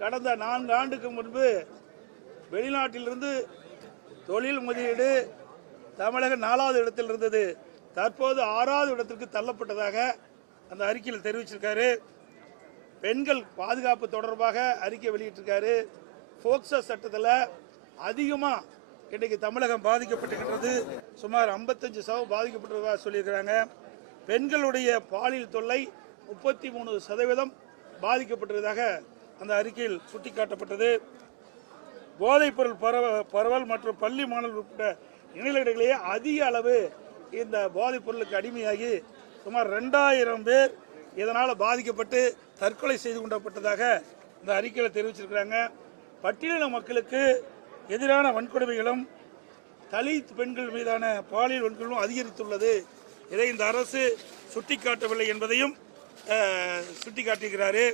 கடந்த 4 ஆண்டுக்கு முன்பு வெளிநாட்டிலிருந்து தொழில் முதலீடு தமிழகம் 4வது இடத்தில் இருந்தது, தற்போது 6வது இடத்திற்கு தள்ளப்பட்டதாக அந்த அறிக்கையில் தெரிவிச்சிருக்காரு. பெண்கள் பாதுகாப்பு தொடர்பாக அறிக்கை வெளியிட்டிருக்காரு. போக்சோ சட்டத்தில் அதிகமாக இன்றைக்கு தமிழகம் பாதிக்கப்பட்டிருக்கிறது. சுமார் 55% பாதிக்கப்பட்டிருக்கிறதா சொல்லியிருக்கிறாங்க. பெண்களுடைய பாலியல் தொல்லை 33% பாதிக்கப்பட்டிருப்பதாக அந்த அறிக்கையில் சுட்டிக்காட்டப்பட்டது. போதைப்பொருள் பரவல் மற்றும் பள்ளி மாணவர்கள் உட்பட இணையிலேயே அதிக அளவு இந்த போதைப் பொருளுக்கு அடிமையாகி சுமார் 2000 பேர் இதனால் பாதிக்கப்பட்டு தற்கொலை செய்து கொண்டப்பட்டதாக இந்த அறிக்கையில் தெரிவிச்சிருக்கிறாங்க. பட்டியலின மக்களுக்கு எதிரான வன்கொடுமைகளும் தலித் பெண்கள் மீதான பாலியல் வன்கொடுமைகளும் அதிகரித்துள்ளது. இதை இந்த அரசு சுட்டிக்காட்டவில்லை என்பதையும் சுட்டிக்காட்டுகிறார்.